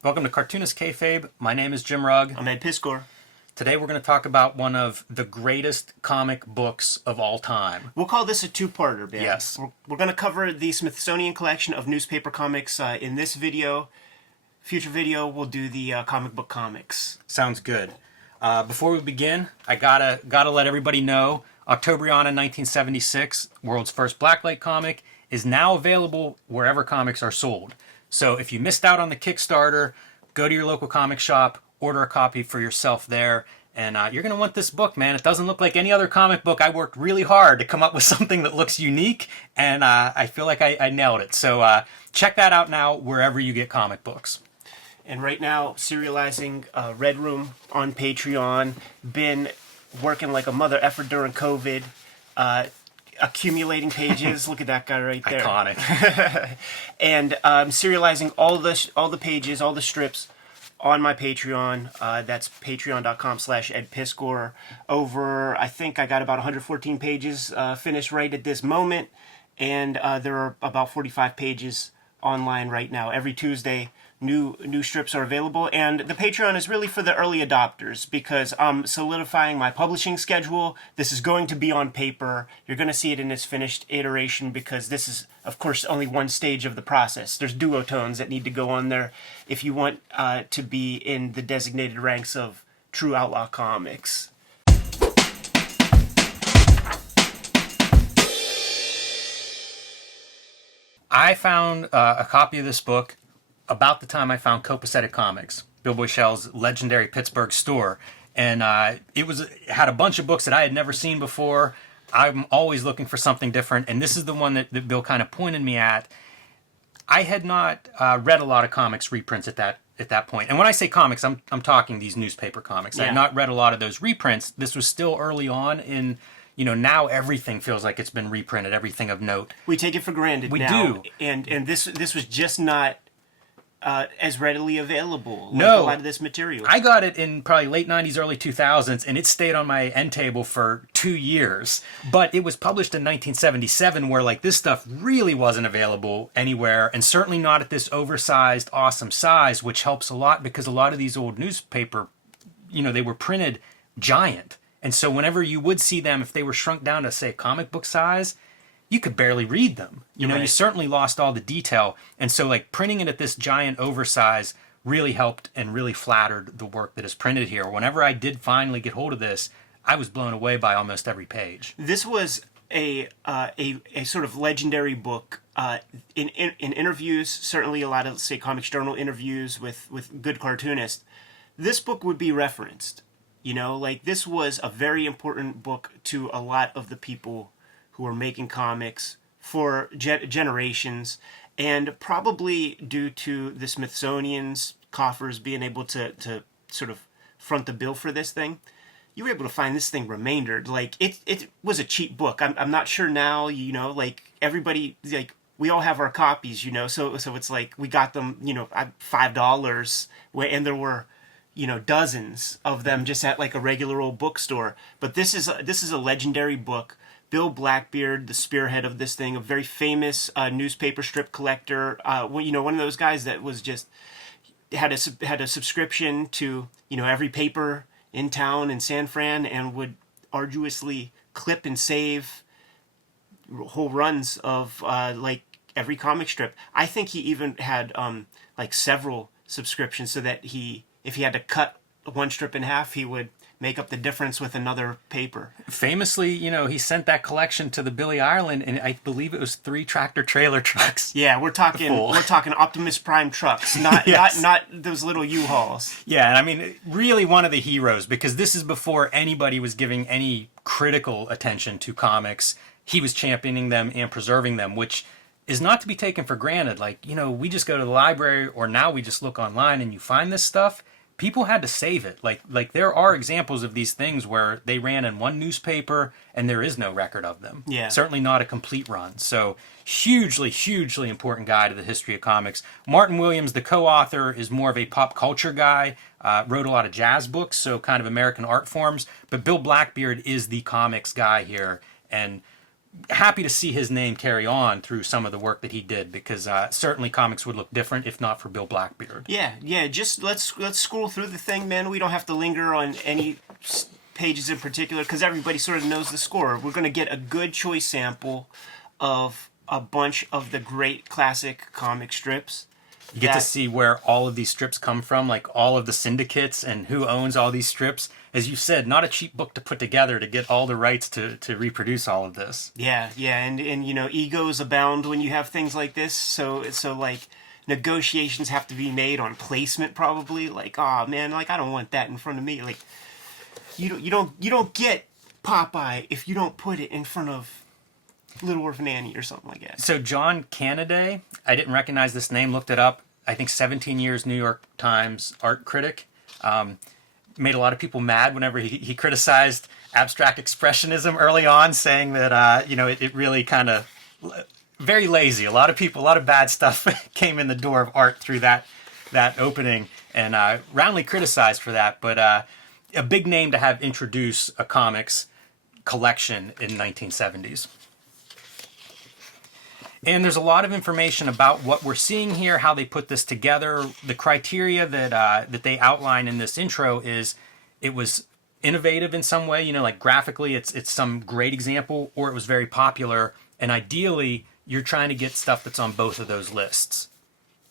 Welcome to Cartoonist Kayfabe. My name is Jim Rugg. I'm Ed Piscor. Today we're going to talk about one of the greatest comic books of all time. We'll call this a two-parter, Ben. Yes. We're going to cover the Smithsonian collection of newspaper comics in this video. Future video, we'll do the comic book comics. Sounds good. Before we begin, I gotta let everybody know, Octobriana 1976, world's first blacklight comic, is now available wherever comics are sold. So if you missed out on the Kickstarter, go to your local comic shop, order a copy for yourself there, and you're going to want this book, man. It doesn't look like any other comic book. I worked really hard to come up with something that looks unique, and I feel like I nailed it. So check that out now wherever you get comic books. And right now, serializing Red Room on Patreon. Been working like a mother effer during COVID. Accumulating pages. Look at that guy right there. Iconic. And serializing all the pages, all the strips on my Patreon. That's patreon.com/edpiscor. I think I got about 114 pages finished right at this moment. And there are about 45 pages online right now. Every Tuesday, new strips are available, and the Patreon is really for the early adopters because I'm solidifying my publishing schedule. This is going to be on paper. You're going to see it in its finished iteration because this is, of course, only one stage of the process. There's duotones that need to go on there if you want to be in the designated ranks of True Outlaw Comics. I found a copy of this book about the time I found Copacetic Comics, Bill Boychell's legendary Pittsburgh store. And it had a bunch of books that I had never seen before. I'm always looking for something different, and this is the one that Bill kind of pointed me at. I had not read a lot of comics reprints at that point. And when I say comics, I'm talking these newspaper comics. Yeah. I had not read a lot of those reprints. This was still early on in... now everything feels like it's been reprinted, everything of note. We take it for granted We now. do. And this was just not as readily available. No. A lot of this material. I got it in probably late 90s, early 2000s, and it stayed on my end table for 2 years. But it was published in 1977 where this stuff really wasn't available anywhere, and certainly not at this oversized, awesome size, which helps a lot because a lot of these old newspaper, they were printed giant. And so whenever you would see them, if they were shrunk down to, say, comic book size, you could barely read them. Right. You certainly lost all the detail. And so, printing it at this giant oversize really helped and really flattered the work that is printed here. Whenever I did finally get hold of this, I was blown away by almost every page. This was a sort of legendary book. In interviews, certainly a lot of, say, Comics Journal interviews with good cartoonists, this book would be referenced. This was a very important book to a lot of the people who were making comics for generations, and probably due to the Smithsonian's coffers being able to sort of front the bill for this thing, you were able to find this thing remaindered. It was a cheap book. I'm not sure now, everybody, we all have our copies, so it's we got them, $5, and there were dozens of them just at a regular old bookstore. But this is a legendary book. Bill Blackbeard, the spearhead of this thing, a very famous newspaper strip collector. One of those guys that was just had a subscription to every paper in town in San Fran and would arduously clip and save whole runs of every comic strip. I think he even had several subscriptions so that if he had to cut one strip in half, he would make up the difference with another paper. Famously, he sent that collection to the Billy Ireland, and I believe it was 3 tractor-trailer trucks. Yeah, we're talking Optimus Prime trucks, not Yes. not those little U-Hauls. Yeah, and really one of the heroes, because this is before anybody was giving any critical attention to comics. He was championing them and preserving them, which is not to be taken for granted. We just go to the library, or now we just look online and you find this stuff. People had to save it. There are examples of these things where they ran in one newspaper and there is no record of them. Yeah. Certainly not a complete run. So hugely, hugely important guy to the history of comics. Martin Williams, the co-author, is more of a pop culture guy. Wrote a lot of jazz books, so kind of American art forms. But Bill Blackbeard is the comics guy here. And happy to see his name carry on through some of the work that he did, because certainly comics would look different if not for Bill Blackbeard. Yeah. Just let's scroll through the thing, man. We don't have to linger on any pages in particular because everybody sort of knows the score. We're going to get a good choice sample of a bunch of the great classic comic strips. You get to see where all of these strips come from, like all of the syndicates and who owns all these strips. As you said, not a cheap book to put together to get all the rights to reproduce all of this. Yeah, and you know, egos abound when you have things like this. So like negotiations have to be made on placement, probably. Like, oh man, like I don't want that in front of me. Like, you don't get Popeye if you don't put it in front of Little Orphan Annie or something like that. So John Canaday, I didn't recognize this name, looked it up. I think 17 years New York Times art critic. Made a lot of people mad whenever he criticized abstract expressionism early on, saying that it really kind of very lazy. A lot of bad stuff came in the door of art through that opening, and roundly criticized for that. But a big name to have introduce a comics collection in 1970s. And there's a lot of information about what we're seeing here, how they put this together. The criteria that they outline in this intro is it was innovative in some way, like graphically it's some great example, or it was very popular. And ideally, you're trying to get stuff that's on both of those lists.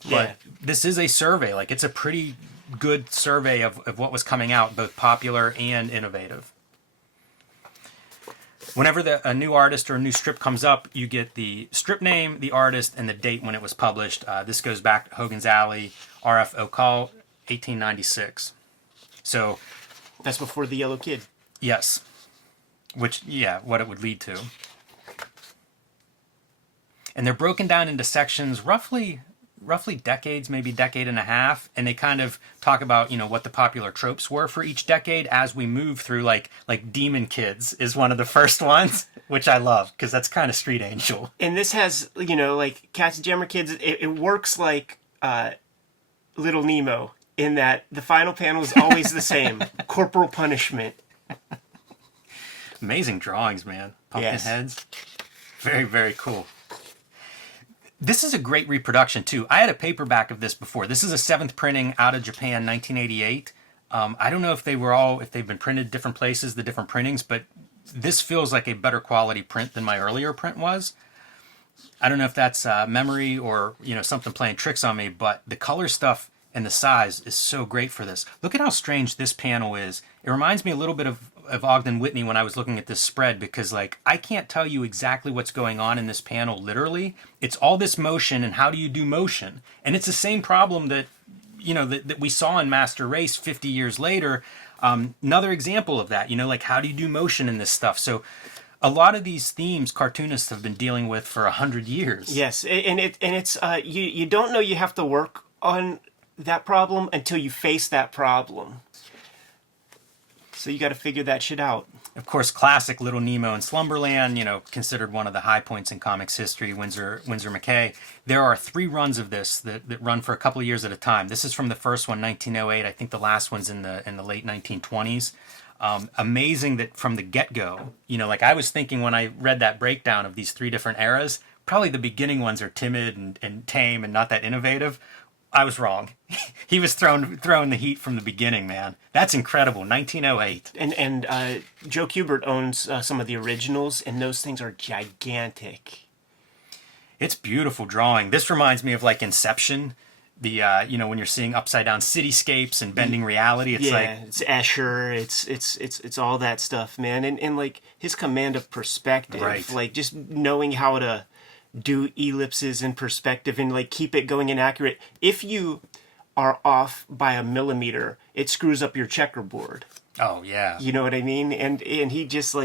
But this is a survey. Like, it's a pretty good survey of what was coming out, both popular and innovative. Whenever a new artist or a new strip comes up, you get the strip name, the artist, and the date when it was published. This goes back to Hogan's Alley, R.F. O'Call, 1896. So that's before The Yellow Kid. Yes. What it would lead to. And they're broken down into sections roughly decades, maybe decade and a half, and they kind of talk about what the popular tropes were for each decade as we move through. Like Demon Kids is one of the first ones, which I love because that's kind of Street Angel. And this has like Cats and Jammer Kids. It works like Little Nemo in that the final panel is always the same: corporal punishment. Amazing drawings, man. Pumpkin heads. Very, very cool. This is a great reproduction, too. I had a paperback of this before. This is a 7th printing out of Japan, 1988. I don't know if they've been printed different places, the different printings, but this feels like a better quality print than my earlier print was. I don't know if that's memory or, something playing tricks on me, but the color stuff and the size is so great for this. Look at how strange this panel is. It reminds me a little bit of Ogden Whitney when I was looking at this spread, because I can't tell you exactly what's going on in this panel literally. It's all this motion, and how do you do motion? And it's the same problem that that we saw in Master Race 50 years later. Another example of that, like how do you do motion in this stuff? So a lot of these themes cartoonists have been dealing with for 100 years. Yes, and it's you don't know you have to work on that problem until you face that problem. So you got to figure that shit out. Of course, classic Little Nemo and Slumberland, considered one of the high points in comics history, Winsor McCay. There are 3 runs of this that run for a couple of years at a time. This is from the first one, 1908. I think the last one's in the late 1920s. Amazing that from the get-go, I was thinking when I read that breakdown of these 3 different eras, probably the beginning ones are timid and tame and not that innovative. I was wrong. He was throwing the heat from the beginning, man. That's incredible. 1908. And Joe Kubert owns some of the originals, and those things are gigantic. It's beautiful drawing. This reminds me of like Inception. The when you're seeing upside down cityscapes and bending reality. It's it's Escher. It's all that stuff, man. And like his command of perspective, right. Like just knowing how to do ellipses in perspective and like keep it going and accurate. If you are off by a millimeter, it screws up your checkerboard. Oh yeah. You know what I mean? And he just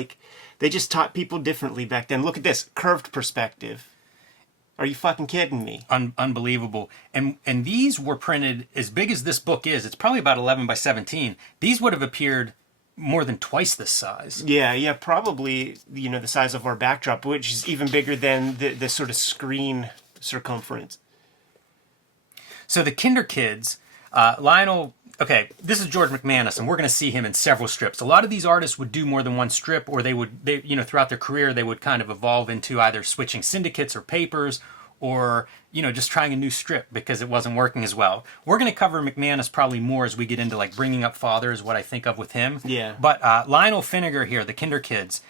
they just taught people differently back then. Look at this curved perspective. Are you fucking kidding me? Unbelievable. And these were printed as big as this book is. It's probably about 11 by 17. These would have appeared more than twice this size. Yeah, probably, the size of our backdrop, which is even bigger than the sort of screen circumference. So the Kinder Kids, Lionel okay, this is George Mcmanus, and we're going to see him in several strips. A lot of these artists would do more than one strip, or throughout their career, they would kind of evolve into either switching syndicates or papers, or, just trying a new strip because it wasn't working as well. We're going to cover Mcmanus probably more as we get into, like, Bringing Up Father is what I think of with him. Yeah. But Lionel Finnegar here, the Kinder Kids,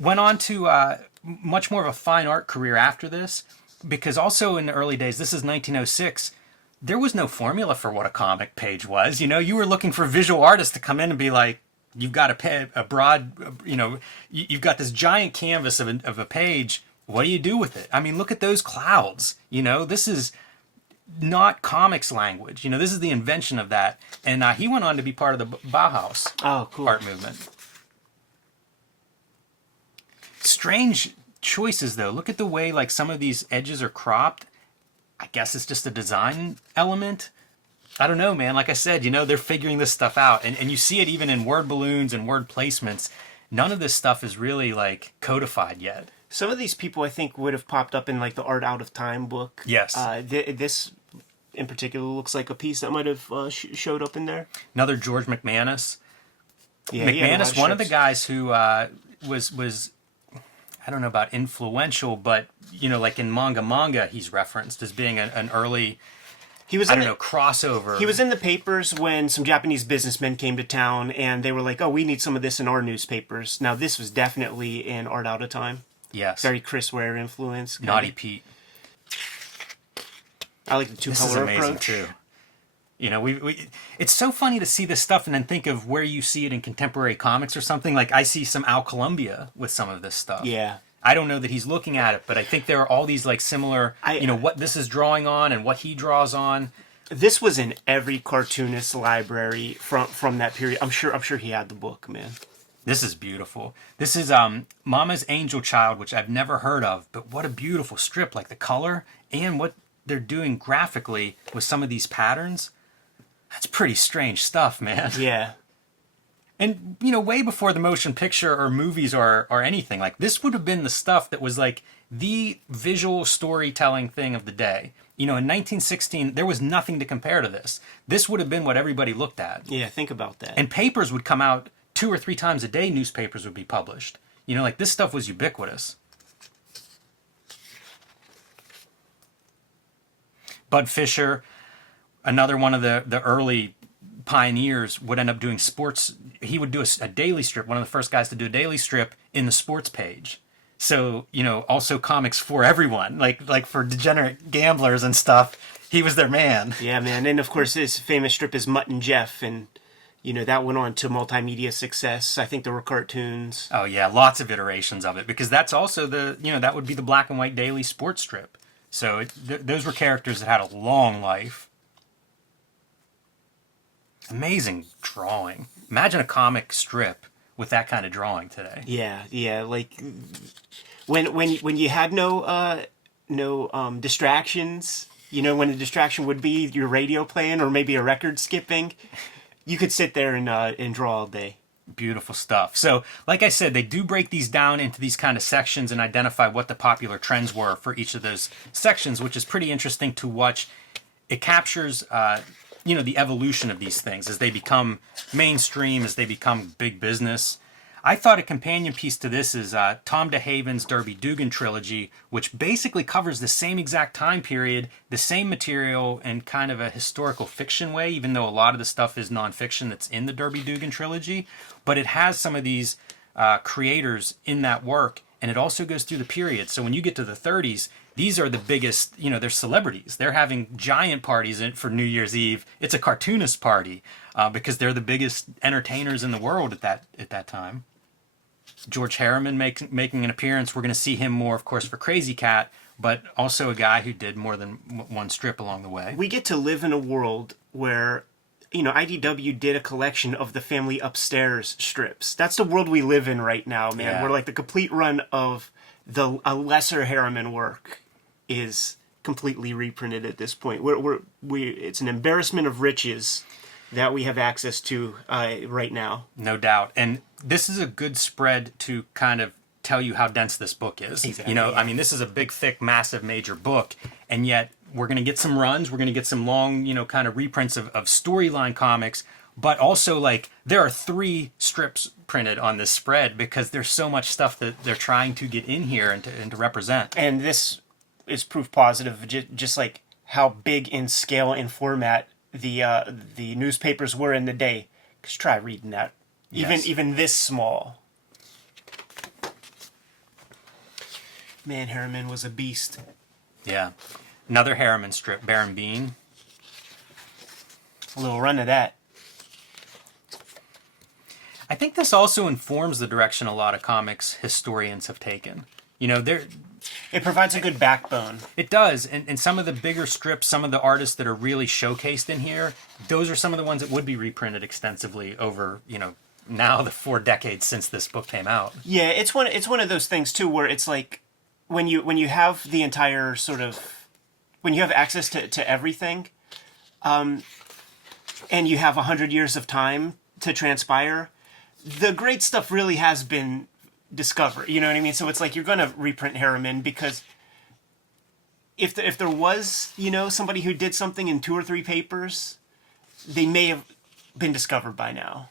went on to much more of a fine art career after this, because also in the early days, this is 1906, there was no formula for what a comic page was. You were looking for visual artists to come in and be like, you've got a broad, you've got this giant canvas of a page. What do you do with it? I mean, look at those clouds. This is not comics language. This is the invention of that. And he went on to be part of the Bauhaus art movement. Strange choices, though. Look at the way, like, some of these edges are cropped. I guess it's just a design element. I don't know, man. Like I said, they're figuring this stuff out. And you see it even in word balloons and word placements. None of this stuff is really, like, codified yet. Some of these people, I think, would have popped up in, like, the Art Out of Time book. Yes. This, in particular, looks like a piece that might have showed up in there. Another George Mcmanus. Yeah, Mcmanus, one of the guys who was I don't know about influential, but, like in manga, he's referenced as being an early, crossover. He was in the papers when some Japanese businessmen came to town, and they were like, oh, we need some of this in our newspapers. Now, this was definitely in Art Out of Time. Yes. Very Chris Ware influence. Naughty Pete. I like the two-color approach. This is amazing, too. It's so funny to see this stuff and then think of where you see it in contemporary comics or something. Like, I see some Al Columbia with some of this stuff. Yeah. I don't know that he's looking at it, but I think there are all these, like, similar, what this is drawing on and what he draws on. This was in every cartoonist library from that period. I'm sure he had the book, man. This is beautiful. This is Mama's Angel Child, which I've never heard of, but what a beautiful strip. Like, the color and what they're doing graphically with some of these patterns. That's pretty strange stuff, man. Yeah. And, way before the motion picture or movies or anything, like, this would have been the stuff that was, like, the visual storytelling thing of the day. In 1916, there was nothing to compare to this. This would have been what everybody looked at. Yeah, think about that. And papers would come out 2 or 3 times a day. Newspapers would be published. Like, this stuff was ubiquitous. Bud Fisher, another one of the early pioneers, would end up doing sports. He would do a daily strip, one of the first guys to do a daily strip in the sports page. So, also comics for everyone, like for degenerate gamblers and stuff. He was their man. Yeah, man. And of course, his famous strip is Mutt and Jeff, and that went on to multimedia success. I think there were cartoons. Oh yeah, lots of iterations of it, because that's also that would be the black and white daily sports strip. So those were characters that had a long life. Amazing drawing. Imagine a comic strip with that kind of drawing today. Yeah. Like when you had no distractions. When the distraction would be your radio playing or maybe a record skipping, you could sit there and draw all day. Beautiful stuff. So, like I said, they do break these down into these kind of sections and identify what the popular trends were for each of those sections, which is pretty interesting to watch. It captures, the evolution of these things as they become mainstream, as they become big business. I thought a companion piece to this is Tom DeHaven's Derby Dugan trilogy, which basically covers the same exact time period, the same material in kind of a historical fiction way, even though a lot of the stuff is nonfiction that's in the Derby Dugan trilogy. But it has some of these creators in that work, and it also goes through the period. So when you get to the 30s, these are the biggest, they're celebrities. They're having giant parties for New Year's Eve. It's a cartoonist party because they're the biggest entertainers in the world at that time. George Harriman making an appearance. We're going to see him more, of course, for Crazy Cat, but also a guy who did more than one strip along the way. We get to live in a world where, IDW did a collection of the Family Upstairs strips. That's the world we live in right now, man. Yeah. We're like the complete run of a lesser Harriman work is completely reprinted at this point. It's an embarrassment of riches that we have access to right now. No doubt. And this is a good spread to kind of tell you how dense this book is. Exactly. I mean, this is a big, thick, massive, major book, and yet we're going to get some runs. We're going to get some long, kind of reprints of storyline comics. But also, like, there are 3 strips printed on this spread because there's so much stuff that they're trying to get in here and to represent. And this is proof positive, just like how big in scale and format the newspapers were in the day. Just try reading that, Yes. even this small. Man, Harriman was a beast. Yeah. Another Harriman strip, Baron Bean. A little run of that. I think this also informs the direction a lot of comics historians have taken. It provides a good backbone. It does. And some of the bigger strips, some of the artists that are really showcased in here, those are some of the ones that would be reprinted extensively over, now the 4 decades since this book came out. Yeah, it's one of those things too where it's like when you have the entire sort of when you have access to everything, and you have 100 years of time to transpire, the great stuff really has been discovered. You know what I mean? So it's like you're going to reprint Harriman because if there was, somebody who did something in 2 or 3 papers, they may have been discovered by now.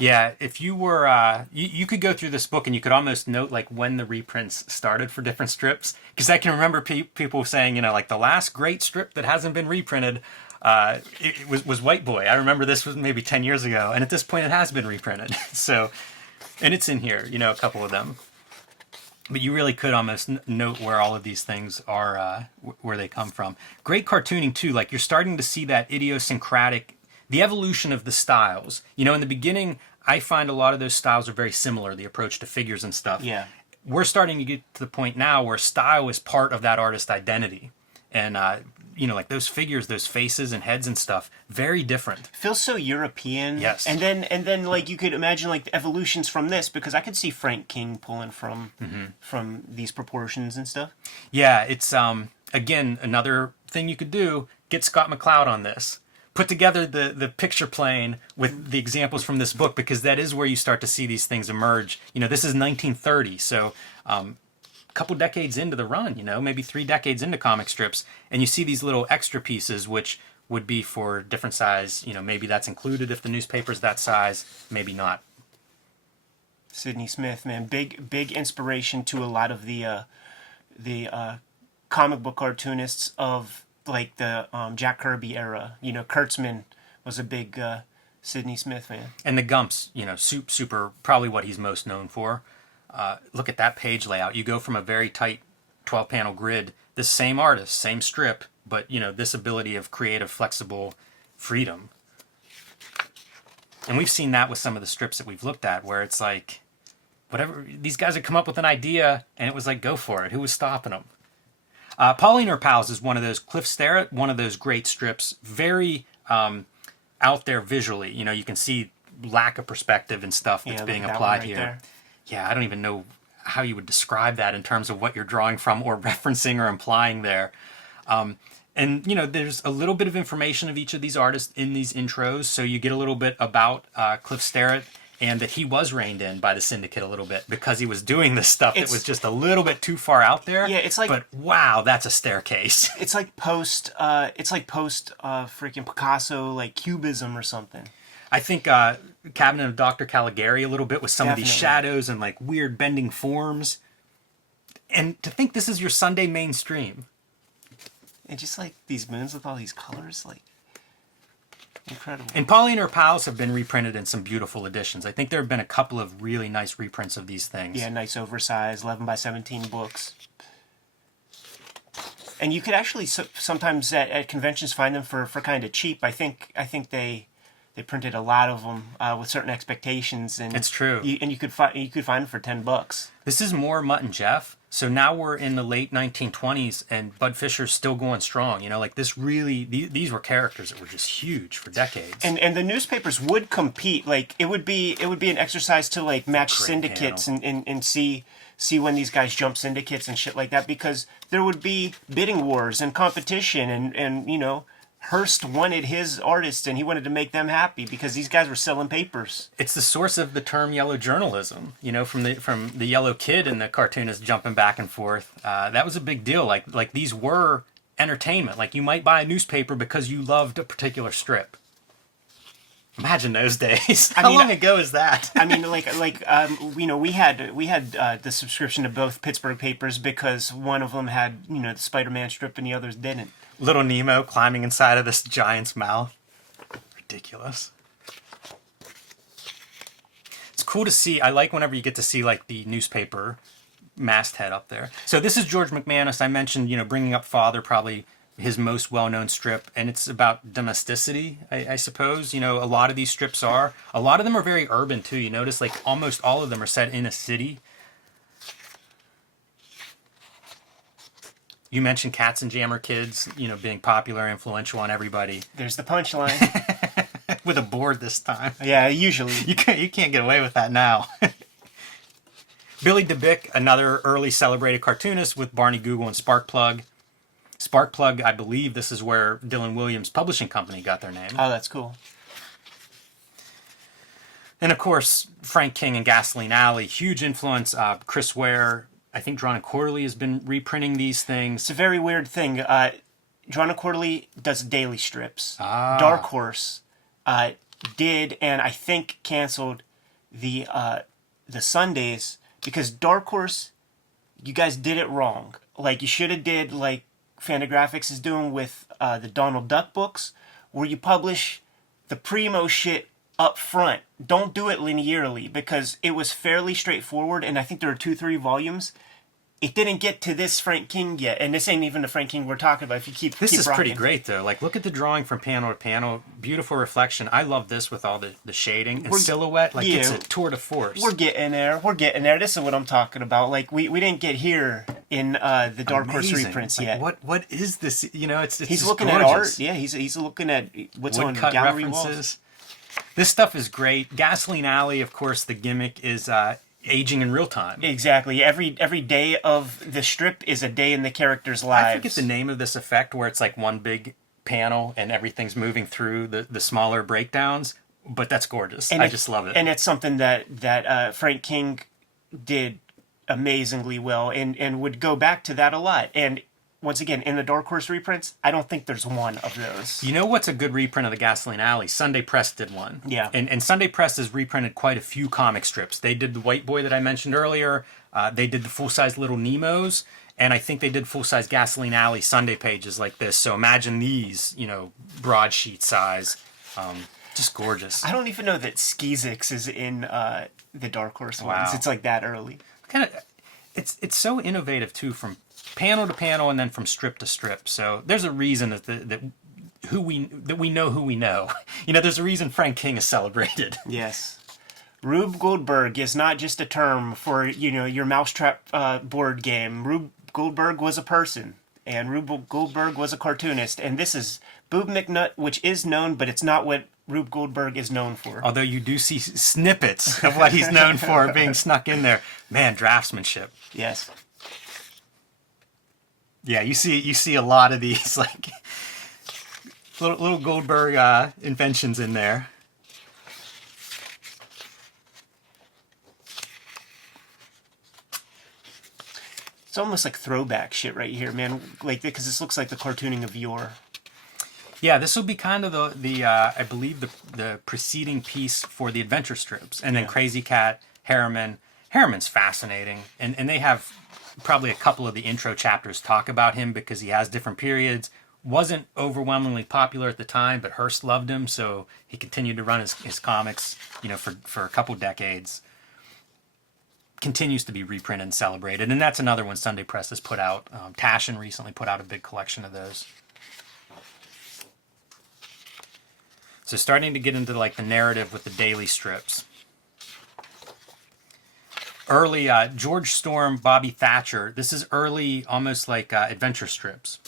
Yeah, if you were, you could go through this book and you could almost note like when the reprints started for different strips. Because I can remember people saying, like the last great strip that hasn't been reprinted it was White Boy. I remember this was maybe 10 years ago. And at this point it has been reprinted. So, and it's in here, a couple of them. But you really could almost note where all of these things are, where they come from. Great cartooning too. Like you're starting to see that idiosyncratic, the evolution of the styles. In the beginning, I find a lot of those styles are very similar, the approach to figures and stuff. Yeah. We're starting to get to the point now where style is part of that artist identity. And, like those figures, those faces and heads and stuff, very different. Feels so European. Yes. And then like you could imagine like the evolutions from this, because I could see Frank King pulling from these proportions and stuff. Yeah, it's, again, another thing you could do, get Scott McCloud on this. Put together the picture plane with the examples from this book, because that is where you start to see these things emerge. This is 1930, so a couple decades into the run, maybe 3 decades into comic strips, and you see these little extra pieces, which would be for different size. Maybe that's included if the newspaper's that size, maybe not. Sidney Smith, man, big inspiration to a lot of the comic book cartoonists of like the Jack Kirby era. Kurtzman was a big Sidney Smith fan. And the Gumps, super, probably what he's most known for. Look at that page layout. You go from a very tight 12-panel grid, this same artist, same strip, but, this ability of creative, flexible freedom. And we've seen that with some of the strips that we've looked at, where it's like, whatever, these guys had come up with an idea, and it was like, go for it. Who was stopping them? Pauline Her Pals is one of those. Cliff Starrett, one of those great strips. Very out there visually. You can see lack of perspective and stuff that's being applied here. There. Yeah, I don't even know how you would describe that in terms of what you're drawing from or referencing or implying there. And, there's a little bit of information of each of these artists in these intros. So you get a little bit about Cliff Starrett, and that he was reined in by the Syndicate a little bit because he was doing this stuff that was just a little bit too far out there. Yeah, it's like, but wow, that's a staircase. It's like post freaking Picasso, like Cubism or something. I think Cabinet of Dr. Caligari a little bit with some of these shadows and like weird bending forms. And to think this is your Sunday mainstream. And just like these moons with all these colors, like incredible. And Pauline and Her Pals have been reprinted in some beautiful editions. I think there have been a couple of really nice reprints of these things. Yeah, nice oversized 11 by 17 books. And you could actually sometimes at conventions find them for kind of cheap. I think they printed a lot of them with certain expectations, and it's true. You could find them for $10. This is more Mutt and Jeff. So now we're in the late 1920s, and Bud Fischer's still going strong. Like this really, these were characters that were just huge for decades. And the newspapers would compete. Like it would be an exercise to like match syndicates and see when these guys jump syndicates and shit like that, because there would be bidding wars and competition, and Hearst wanted his artists and he wanted to make them happy because these guys were selling papers. It's the source of the term yellow journalism, from the Yellow Kid and the Cartoonist jumping back and forth. That was a big deal. Like these were entertainment. Like, you might buy a newspaper because you loved a particular strip. Imagine those days. How long ago is that? I mean, we had the subscription to both Pittsburgh papers because one of them had, the Spider-Man strip and the others didn't. Little Nemo climbing inside of this giant's mouth. Ridiculous. It's cool to see. I like whenever you get to see, like, the newspaper masthead up there. So this is George Mcmanus. I mentioned, bringing up Father, probably his most well-known strip, and it's about domesticity, I suppose. A lot of these strips are. A lot of them are very urban, too. You notice, like, almost all of them are set in a city. You mentioned Cats and Jammer Kids, being popular, influential on everybody. There's the punchline. With a board this time. Yeah, usually. You can't get away with that now. Billy Debick, another early celebrated cartoonist with Barney Google and Sparkplug. Sparkplug, I believe this is where Dylan Williams' publishing company got their name. Oh, that's cool. And of course, Frank King and Gasoline Alley, huge influence. Chris Ware, I think Drawn and Quarterly has been reprinting these things. It's a very weird thing. Drawn and Quarterly does daily strips. Dark Horse did, and I think canceled the Sundays because Dark Horse, you guys did it wrong. Like, you should have did like Fantagraphics is doing with the Donald Duck books, where you publish the primo shit up front. Don't do it linearly, because it was fairly straightforward, and I think there are 2-3 volumes. It didn't get to this Frank King yet, and this ain't even the Frank King we're talking about. If you keep this keep is rocking. Pretty great though. Like, look at the drawing from panel to panel. Beautiful reflection. I love this with all the shading and silhouette. Like, it's a tour de force. We're getting there. This is what I'm talking about. Like, we didn't get here in the Dark Horse reprints yet. What is this? It's he's looking gorgeous. at art. Yeah, he's looking at what's on gallery walls. This stuff is great. Gasoline Alley, of course, the gimmick is aging in real time. Exactly. Every day of the strip is a day in the characters' lives. I forget the name of this effect where it's like one big panel and everything's moving through the smaller breakdowns, but that's gorgeous. I just love it. And it's something that Frank King did amazingly well and would go back to that a lot. And once again, in the Dark Horse reprints, I don't think there's one of those. You know what's a good reprint of the Gasoline Alley? Sunday Press did one. Yeah. And Sunday Press has reprinted quite a few comic strips. They did the White Boy that I mentioned earlier. They did the full-size Little Nemos. And I think they did full-size Gasoline Alley Sunday pages like this. So imagine these, broadsheet size. Just gorgeous. I don't even know that Skeezix is in the Dark Horse ones. It's like that early. It's so innovative, too, from panel to panel and then from strip to strip. So there's a reason that we know who we know. There's a reason Frank King is celebrated. Yes. Rube Goldberg is not just a term for, your Mousetrap board game. Rube Goldberg was a person, and Rube Goldberg was a cartoonist. And this is Boob McNutt, which is known, but it's not what Rube Goldberg is known for. Although you do see snippets of what he's known for being snuck in there. Man, draftsmanship. Yes. Yeah, you see a lot of these like little Goldberg inventions in there. It's almost like throwback shit right here, man. Like, because this looks like the cartooning of yore. Yeah, this will be kind of the I believe the preceding piece for the adventure strips, and then Crazy Cat, Harriman. Harriman's fascinating, and they have probably a couple of the intro chapters talk about him because he has different periods. Wasn't overwhelmingly popular at the time, but Hearst loved him, so he continued to run his comics, for a couple decades. Continues to be reprinted and celebrated, and that's another one Sunday Press has put out. Taschen recently put out a big collection of those. So starting to get into like the narrative with the daily strips. Early George Storm, Bobby Thatcher. This is early, almost like adventure strips.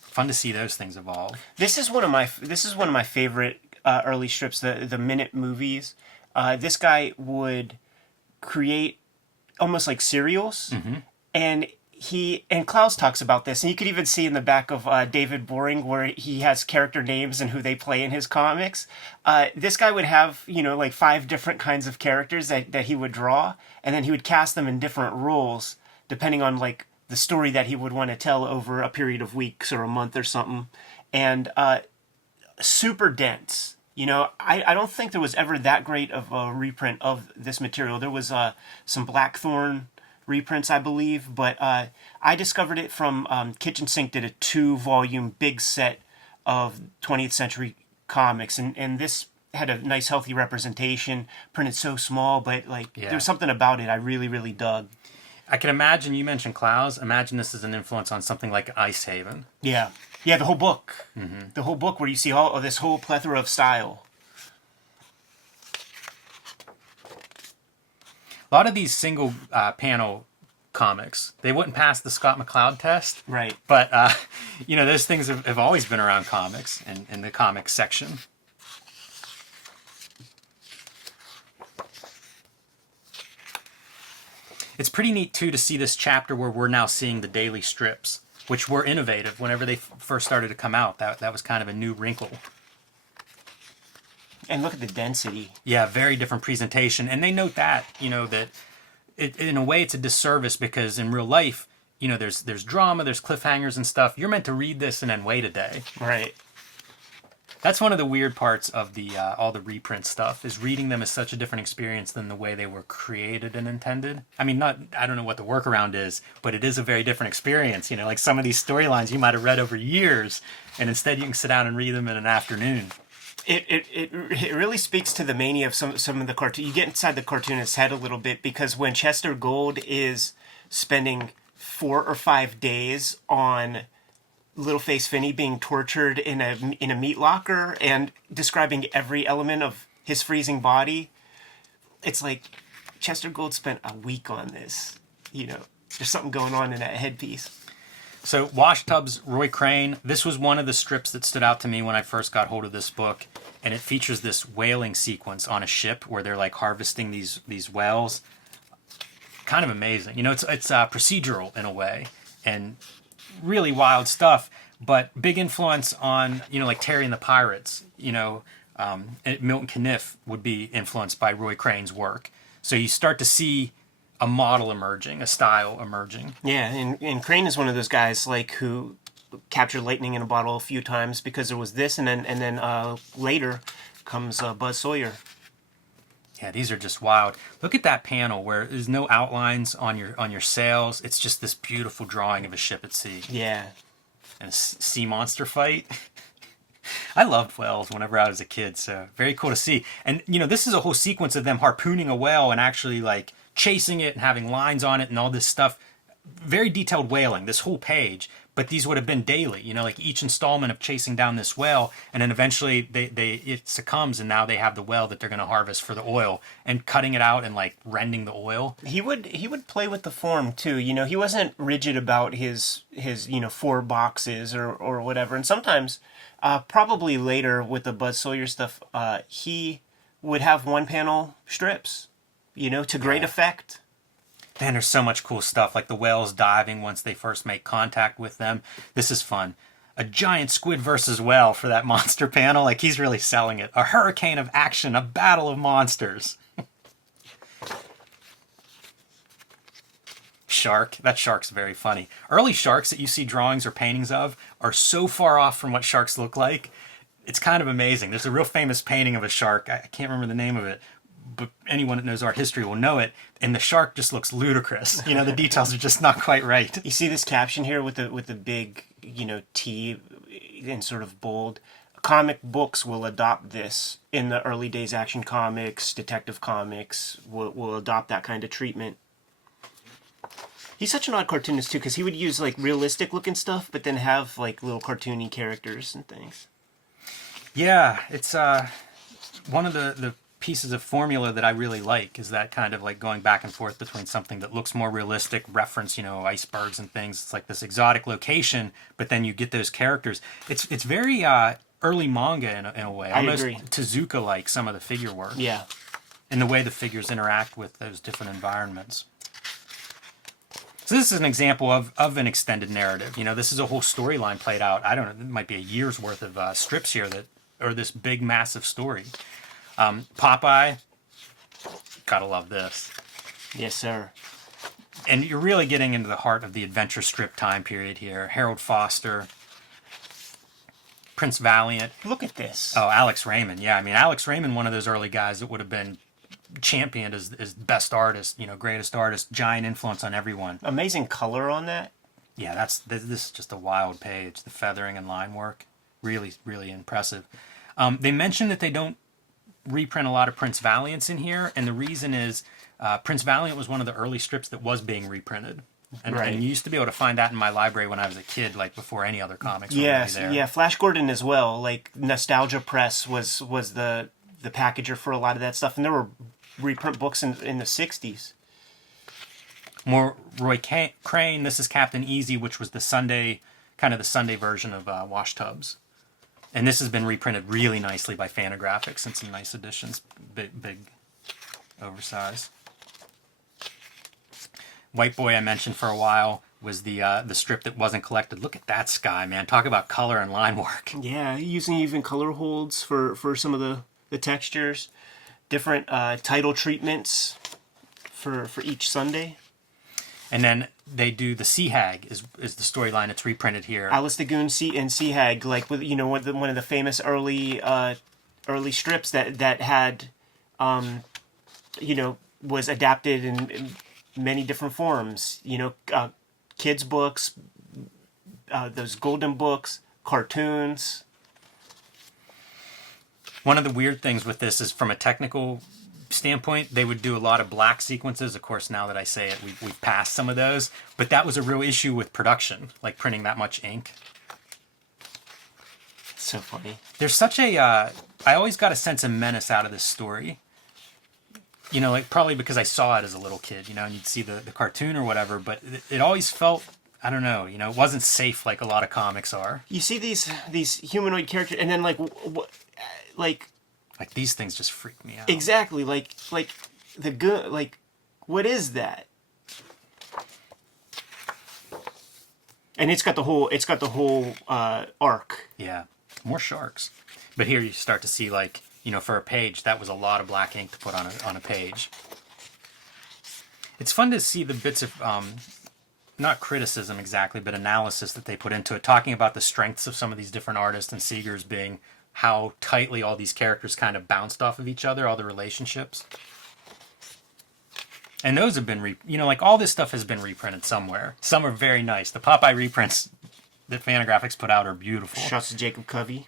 Fun to see those things evolve. This is one of my favorite early strips. The Minute movies. This guy would create almost like serials, and Klaus talks about this, and you could even see in the back of David Boring where he has character names and who they play in his comics. This guy would have, like 5 different kinds of characters that he would draw, and then he would cast them in different roles depending on like the story that he would want to tell over a period of weeks or a month or something. And super dense. You know, I don't think there was ever that great of a reprint of this material. There was some Blackthorn reprints, I believe, but I discovered it from Kitchen Sink did a 2-volume big set of 20th century comics, and this had a nice healthy representation, printed so small, but like there's something about it I really, really dug. I can imagine, you mentioned Clowes, imagine this as an influence on something like Ice Haven. Yeah. Yeah, the whole book. Mm-hmm. The whole book where you see all of this whole plethora of style. A lot of these single panel comics, they wouldn't pass the Scott McCloud test. Right. But, you know, those things have always been around comics and in the comics section. It's pretty neat, too, to see this chapter where we're now seeing the daily strips, which were innovative whenever they first started to come out. That was kind of a new wrinkle. And look at the density. Yeah, very different presentation. And they note that, you know, that in a way it's a disservice because in real life, you know, there's drama, there's cliffhangers and stuff. You're meant to read this and then wait a day. Right. That's one of the weird parts of the all the reprint stuff, is reading them is such a different experience than the way they were created and intended. I mean, I don't know what the workaround is, but it is a very different experience. You know, like some of these storylines you might have read over years, and instead you can sit down and read them in an afternoon. It really speaks to the mania of some of the cartoon. You get inside the cartoonist's head a little bit, because when Chester Gould is spending 4 or 5 days on Littleface Finney being tortured in a meat locker and describing every element of his freezing body, it's like Chester Gould spent a week on this. You know, there's something going on in that headpiece. So Washtubs Roy Crane, this was one of the strips that stood out to me when I first got hold of this book, and it features this whaling sequence on a ship where they're like harvesting these whales. Kind of amazing. You know, it's procedural in a way, and really wild stuff, but big influence on, you know, like Terry and the Pirates. You know, Milton Caniff would be influenced by Roy Crane's work. So you start to see a model emerging, a style emerging. Yeah, and Crane is one of those guys like who captured lightning in a bottle a few times, because there was this, and then later comes Buzz Sawyer. Yeah, these are just wild. Look at that panel where there's no outlines on your sails. It's just this beautiful drawing of a ship at sea. Yeah. And a sea monster fight. I loved whales whenever I was a kid, so very cool to see. And, you know, this is a whole sequence of them harpooning a whale and actually, like, chasing it and having lines on it and all this stuff. Very detailed whaling, this whole page. But these would have been daily, you know, like each installment of chasing down this whale, and then eventually it succumbs, and now they have the whale that they're going to harvest for the oil, and cutting it out and like rending the oil. He would play with the form too, you know. He wasn't rigid about his you know, 4 boxes or whatever. And sometimes, probably later with the Buzz Sawyer stuff, he would have 1-panel strips, you know, to great effect. Man, there's so much cool stuff, like the whales diving once they first make contact with them. This is fun. A giant squid versus whale for that monster panel. Like, he's really selling it. A hurricane of action, a battle of monsters. Shark. That shark's very funny. Early sharks that you see drawings or paintings of are so far off from what sharks look like. It's kind of amazing. There's a real famous painting of a shark. I can't remember the name of it, but anyone that knows art history will know it. And the shark just looks ludicrous. You know, the details are just not quite right. You see this caption here with the big, you know, T in sort of bold. Comic books will adopt this in the early days. Action Comics, Detective Comics will adopt that kind of treatment. He's such an odd cartoonist too, because he would use like realistic looking stuff, but then have like little cartoony characters and things. Yeah, it's one of the pieces of formula that I really like is that kind of like going back and forth between something that looks more realistic, reference, you know, icebergs and things. It's like this exotic location, but then you get those characters. It's very early manga in a way. Almost I agree. Tezuka-like, some of the figure work. Yeah. And the way the figures interact with those different environments. So this is an example of an extended narrative. You know, this is a whole storyline played out. I don't know, it might be a year's worth of strips here or this big, massive story. Popeye, gotta love this. Yes, sir. And you're really getting into the heart of the adventure strip time period here. Harold Foster, Prince Valiant. Look at this. Oh, Alex Raymond. Yeah, I mean, Alex Raymond, one of those early guys that would have been championed as best artist, greatest artist, giant influence on everyone. Amazing color on that. Yeah, this is just a wild page. The feathering and line work, really, really impressive. They mentioned that they don't reprint a lot of Prince Valiants in here, and the reason is Prince Valiant was one of the early strips that was being reprinted. And, Right. and you used to be able to find that in my library when I was a kid, like before any other comics were Yes, really there. yeah. Flash Gordon as well. Like Nostalgia Press was the packager for a lot of that stuff, and there were reprint books in the 60s. More Roy Crane. This is Captain Easy, which was the Sunday version of Washtubs. And this has been reprinted really nicely by Fantagraphics in some nice editions. Big oversize. White Boy, I mentioned for a while, was the strip that wasn't collected. Look at that sky, man. Talk about color and line work. Yeah, using even color holds for some of the textures. Different title treatments for each Sunday. And then they do the Sea Hag is the storyline that's reprinted here. Alice the Goon and Sea Hag, like with one of the famous early strips that had was adapted in many different forms. Kids books, those golden books, cartoons. One of the weird things with this is from a technical standpoint, they would do a lot of black sequences. Of course, now that I say it, we've passed some of those. But that was a real issue with production, like printing that much ink. So funny. There's such a... I always got a sense of menace out of this story. Like probably because I saw it as a little kid, and you'd see the cartoon or whatever, but it always felt, I don't know, it wasn't safe like a lot of comics are. You see these humanoid characters, and then like these things just freak me out. Exactly, like the good, like what is that? And it's got the whole arc. Yeah, more sharks. But here you start to see for a page, that was a lot of black ink to put on a page. It's fun to see the bits of not criticism exactly, but analysis that they put into it, talking about the strengths of some of these different artists, and Seeger's being how tightly all these characters kind of bounced off of each other, all the relationships. And those have been, all this stuff has been reprinted somewhere. Some are very nice. The Popeye reprints that Fantagraphics put out are beautiful. Shouts to Jacob Covey.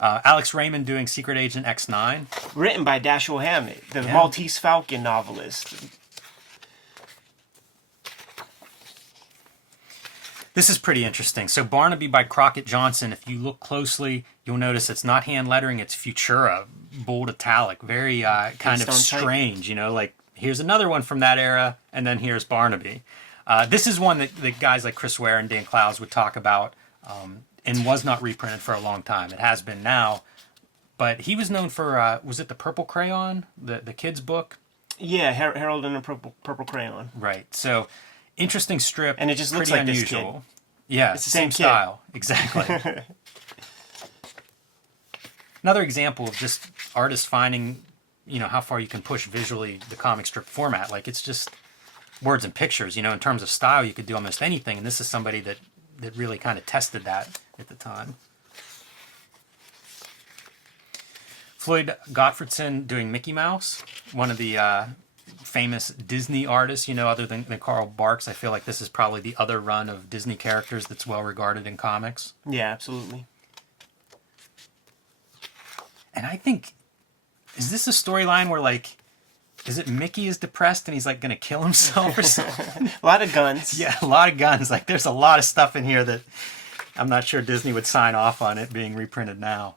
Alex Raymond doing Secret Agent X9. Written by Dashiell Hammett, the Maltese Falcon novelist. This is pretty interesting. So Barnaby by Crockett Johnson, if you look closely, you'll notice it's not hand lettering, it's Futura, bold italic. Very kind of strange, here's another one from that era, and then here's Barnaby. This is one that guys like Chris Ware and Dan Clowes would talk about, and was not reprinted for a long time. It has been now. But he was known for, was it the Purple Crayon, the kids' book? Yeah, Harold and the Purple Crayon. Right. So, interesting strip. And it just looks pretty like unusual. this kid. Yeah, it's the same kid. Style. Exactly. Another example of just artists finding, how far you can push visually the comic strip format. Like, it's just words and pictures. In terms of style, you could do almost anything. And this is somebody that really kind of tested that at the time. Floyd Godfordson doing Mickey Mouse, one of the famous Disney artists, other than Carl Barks. I feel like this is probably the other run of Disney characters that's well regarded in comics. Yeah, absolutely. And I think, is this a storyline where is it Mickey is depressed and he's going to kill himself or something? A lot of guns. Yeah, a lot of guns. There's a lot of stuff in here that I'm not sure Disney would sign off on it being reprinted now.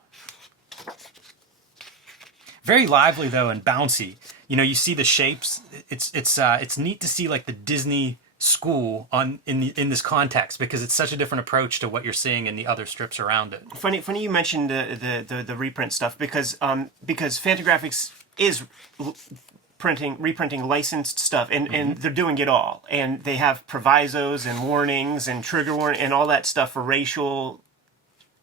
Very lively though and bouncy. You see the shapes. It's neat to see the Disney school in this context, because it's such a different approach to what you're seeing in the other strips around it. Funny you mentioned the reprint stuff, because Fantagraphics is reprinting licensed stuff, and they're doing it all, and they have provisos and warnings and trigger warning and all that stuff for racial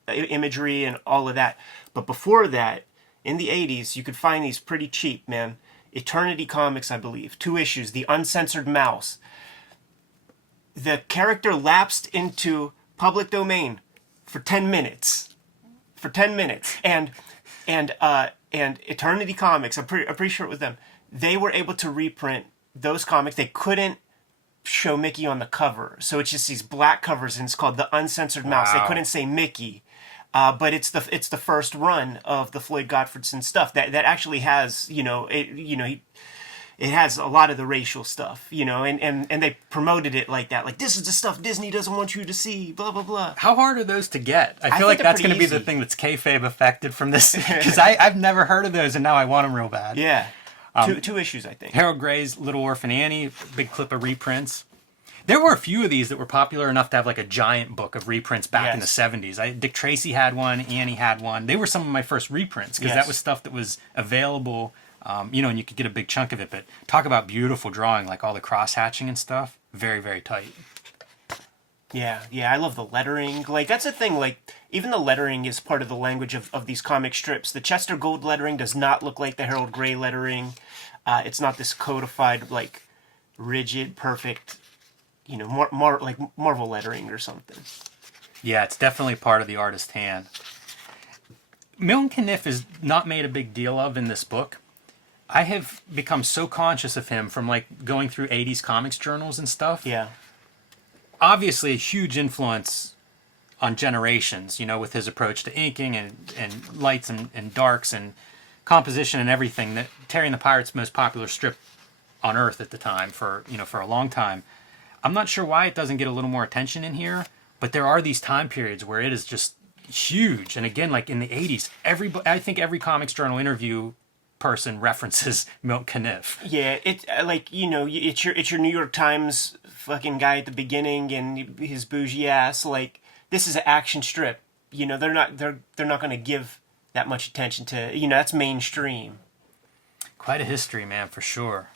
imagery and all of that. But before that, in the 80s, you could find these pretty cheap, man. Eternity Comics, I believe, 2 issues, The Uncensored Mouse. the character lapsed into public domain for 10 minutes. And Eternity Comics, I'm pretty sure it was them. They were able to reprint those comics. They couldn't show Mickey on the cover, so it's just these black covers, and it's called The Uncensored Mouse. They couldn't say Mickey, but it's the first run of the Floyd Godfordson stuff that actually has it has a lot of the racial stuff, and they promoted it like that, like, this is the stuff Disney doesn't want you to see, blah blah blah. How hard are those to get? I feel like that's going to be the thing that's kayfabe affected from this, because I've never heard of those, and now I want them real bad. Yeah. Two issues, I think. Harold Gray's Little Orphan Annie, big clip of reprints. There were a few of these that were popular enough to have like a giant book of reprints back in the 70s. Dick Tracy had one, Annie had one. They were some of my first reprints, because that was stuff that was available, and you could get a big chunk of it. But talk about beautiful drawing, like all the cross-hatching and stuff. Very, very tight. Yeah, I love the lettering. Like, that's the thing, like, even the lettering is part of the language of these comic strips. The Chester Gold lettering does not look like the Harold Gray lettering. It's not this codified, like, rigid, perfect, more like Marvel lettering or something. Yeah, it's definitely part of the artist's hand. Milton Caniff is not made a big deal of in this book. I have become so conscious of him from, like, going through 80s comics journals and stuff. Yeah. Obviously a huge influence on generations, with his approach to inking and lights and darks and composition and everything. That Terry and the Pirate's most popular strip on Earth at the time for a long time. I'm not sure why it doesn't get a little more attention in here, but there are these time periods where it is just huge. And again, like in the 80s, I think every comics journal interview person references Milton Caniff. Yeah, it's like, it's your New York Times fucking guy at the beginning and his bougie ass. Like, this is an action strip. They're not going to give that much attention to. That's mainstream. Quite a history, man, for sure.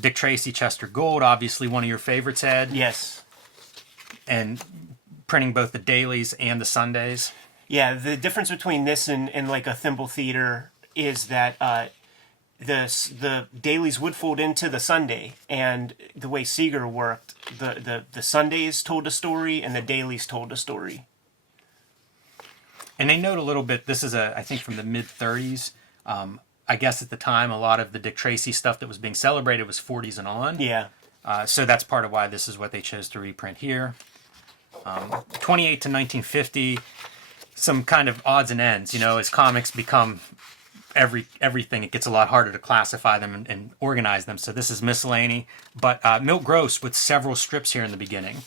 Dick Tracy, Chester Gold, obviously one of your favorites, Ed. Yes. And printing both the dailies and the Sundays. Yeah, the difference between this and like a Thimble Theater is that the dailies would fold into the Sunday, and the way Seeger worked, the Sundays told a story and the dailies told a story. And they note a little bit, this is I think from the mid-30s. I guess at the time, a lot of the Dick Tracy stuff that was being celebrated was 40s and on. Yeah. So that's part of why this is what they chose to reprint here. 28 to 1950, some kind of odds and ends. As comics become everything, it gets a lot harder to classify them and organize them. So this is miscellany. But Milt Gross with several strips here in the beginning.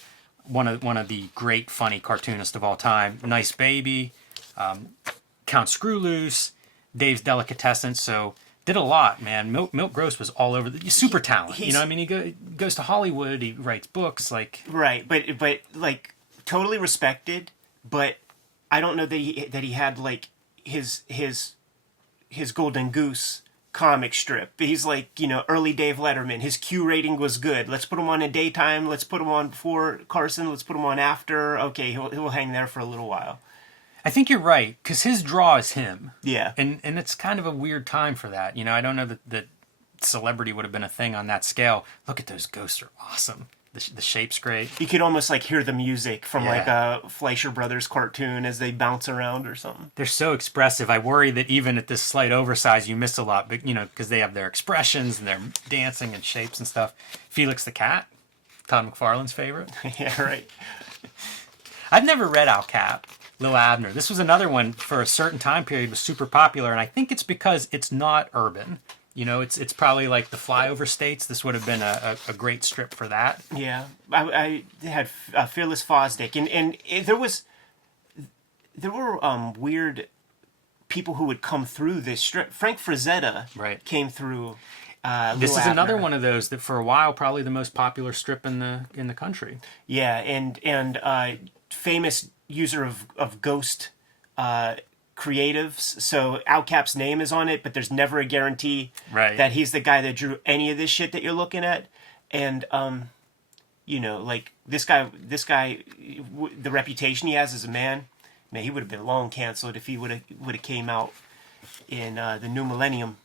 One of the great funny cartoonists of all time. Nice Baby, Count Screwloose, Dave's Delicatessen. So did a lot, man. Milt Gross was all over super talent. He goes to Hollywood. He writes books, like right. But like totally respected. But I don't know that he had like his Golden Goose comic strip. He's like, early Dave Letterman. His Q rating was good. Let's put him on in daytime. Let's put him on before Carson. Let's put him on after. Okay, he'll hang there for a little while. I think you're right, because his draw is him. Yeah. And it's kind of a weird time for that. I don't know that celebrity would have been a thing on that scale. Look at those ghosts, are awesome. The shape's great. You could almost like hear the music from like a Fleischer Brothers cartoon as they bounce around or something. They're so expressive. I worry that even at this slight oversize, you miss a lot, but because they have their expressions and their dancing and shapes and stuff. Felix the Cat, Todd McFarlane's favorite. Yeah, right. I've never read Al Cap. Lil Abner. This was another one for a certain time period was super popular, and I think it's because it's not urban. It's probably like the flyover states. This would have been a great strip for that. Yeah, I had Fearless Fosdick, and there were weird people who would come through this strip. Frank Frazetta came through. This is another one of those that for a while probably the most popular strip in the country. Yeah, and famous user of ghost creatives. So Al Cap's name is on it, but there's never a guarantee that he's the guy that drew any of this shit that you're looking at. And like this guy, the reputation he has as a man, he would have been long canceled if he would have came out in the new millennium.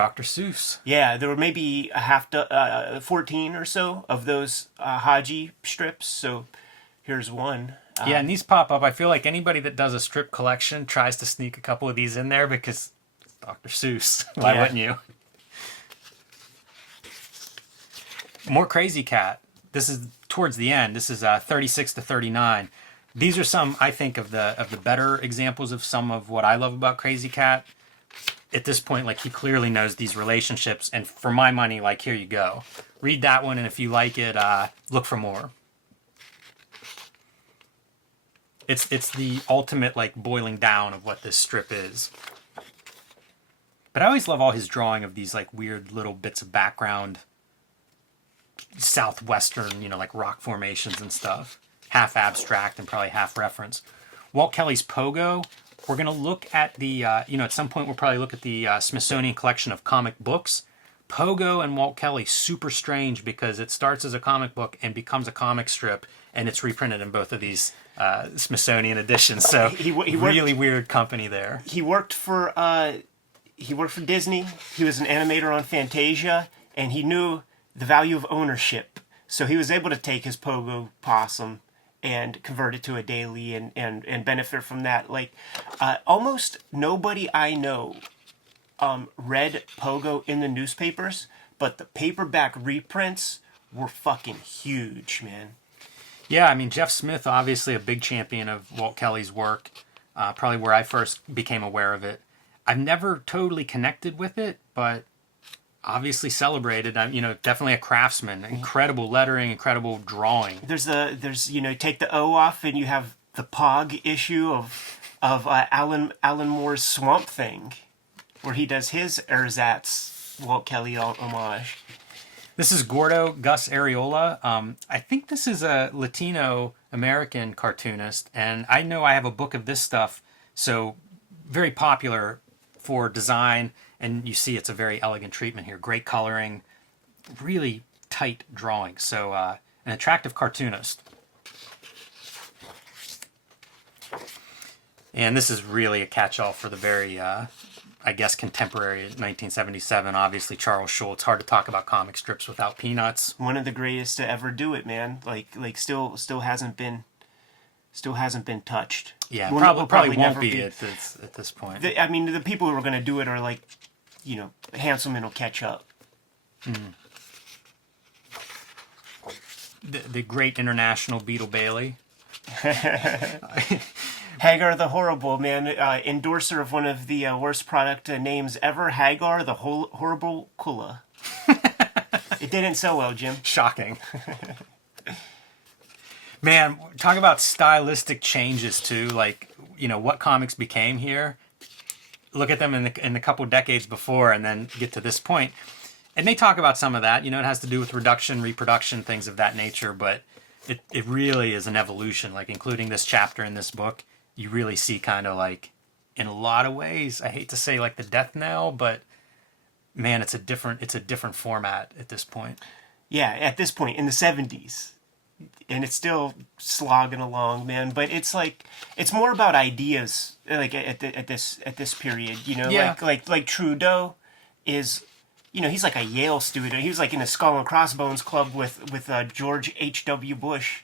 Dr. Seuss. Yeah, there were maybe 14 or so of those Haji strips. So here's one. Yeah, and these pop up. I feel like anybody that does a strip collection tries to sneak a couple of these in there because it's Dr. Seuss. Why wouldn't you? More Crazy Cat. This is towards the end. This is 36 to 39. These are some, I think, of the better examples of some of what I love about Crazy Cat. At this point, like, he clearly knows these relationships, and for my money, like, here you go. Read that one, and if you like it, look for more. It's the ultimate, like, boiling down of what this strip is. But I always love all his drawing of these, like, weird little bits of background, southwestern, like, rock formations and stuff. Half abstract and probably half reference. Walt Kelly's Pogo. We're going to look at the, at some point we'll probably look at the Smithsonian collection of comic books. Pogo and Walt Kelly, super strange because it starts as a comic book and becomes a comic strip, and it's reprinted in both of these Smithsonian editions. So he really weird company there. He worked for Disney. He was an animator on Fantasia, and he knew the value of ownership. So he was able to take his Pogo possum and convert it to a daily and benefit from that. Like, almost nobody I know read Pogo in the newspapers, but the paperback reprints were fucking huge, man. Yeah, I mean, Jeff Smith, obviously a big champion of Walt Kelly's work, probably where I first became aware of it. I've never totally connected with it, but obviously celebrated. Definitely a craftsman. Incredible lettering, incredible drawing. There's take the O off and you have the Pog issue of Alan Moore's Swamp Thing, where he does his ersatz Walt Kelly homage. This is Gordo Gus Areola. I think this is a Latino American cartoonist, and I know I have a book of this stuff, so very popular for design. And you see it's a very elegant treatment here. Great coloring, really tight drawing. So an attractive cartoonist. And this is really a catch-all for the very, contemporary 1977. Obviously, Charles Schulz. Hard to talk about comic strips without Peanuts. One of the greatest to ever do it, man. Still hasn't been touched. Yeah, probably won't be at this point. The people who are going to do it are like, Hanselman will catch up. Mm. The great international Beetle Bailey. Hagar the Horrible, man. Endorser of one of the worst product names ever. Hagar the Horrible Kula. It didn't sell well, Jim. Shocking. Man, talk about stylistic changes too. Like, what comics became here. Look at them in the couple decades before and then get to this point. And they talk about some of that. It has to do with reduction, reproduction, things of that nature. But it really is an evolution, like including this chapter in this book. You really see kind of like, in a lot of ways, I hate to say like the death knell, but man, it's a different format at this point. Yeah, at this point in the 70s. And it's still slogging along, man. But it's like, it's more about ideas, like at this period, Yeah. like Trudeau is, he's like a Yale student. He was like in a Skull and Crossbones club with George H.W. Bush,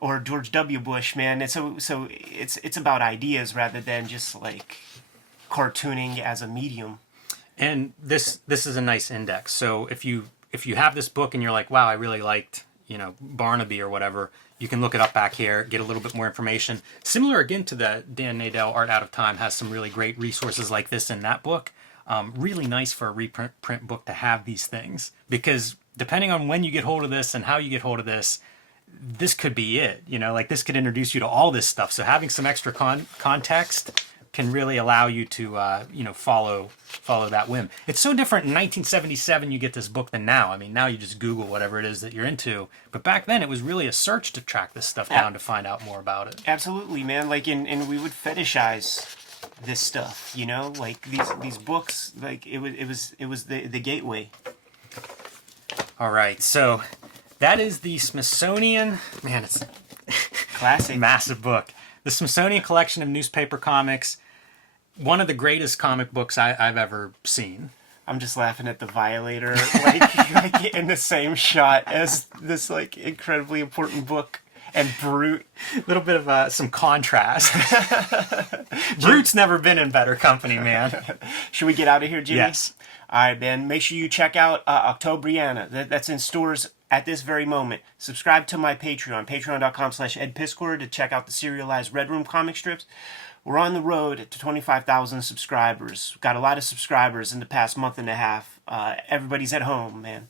or George W. Bush, man. And so it's about ideas rather than just like cartooning as a medium. And this is a nice index. So if you have this book and you're like, wow, I really liked Barnaby or whatever, you can look it up back here, get a little bit more information. Similar again to the Dan Nadell Art Out of Time has some really great resources like this in that book. Really nice for a reprint book to have these things, because depending on when you get hold of this and how you get hold of this, this could be it. Like this could introduce you to all this stuff. So having some extra context can really allow you to follow that whim. It's so different in 1977 you get this book than now. I mean, now you just Google whatever it is that you're into. But back then it was really a search to track this stuff down to find out more about it. Absolutely, man. Like, and we would fetishize this stuff, like these books, like it was the gateway. All right, so that is the Smithsonian, man, it's classic, massive book. The Smithsonian collection of newspaper comics. One of the greatest comic books I've ever seen. I'm just laughing at the Violator, like in the same shot as this like incredibly important book, and Brute. A little bit of some contrast. Brute's never been in better company, man. Should we get out of here, Jimmy? Yes. All right, man. Make sure you check out Octobriana. That's in stores at this very moment. Subscribe to my Patreon, patreon.com/edpiscor, to check out the serialized Red Room comic strips. We're on the road to 25,000 subscribers. We've got a lot of subscribers in the past month and a half. Everybody's at home, man.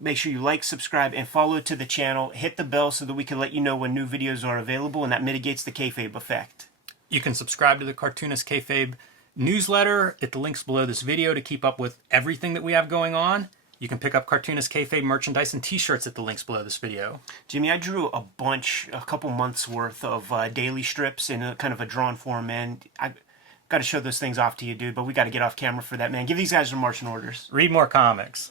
Make sure you like, subscribe, and follow to the channel. Hit the bell so that we can let you know when new videos are available, and that mitigates the kayfabe effect. You can subscribe to the Cartoonist Kayfabe newsletter at the links below this video to keep up with everything that we have going on. You can pick up Cartoonist Kayfabe merchandise and t-shirts at the links below this video. Jimmy, I drew a couple months worth of daily strips in a kind of a drawn form, man. I got to show those things off to you, dude, but we got to get off camera for that, man. Give these guys their marching orders. Read more comics.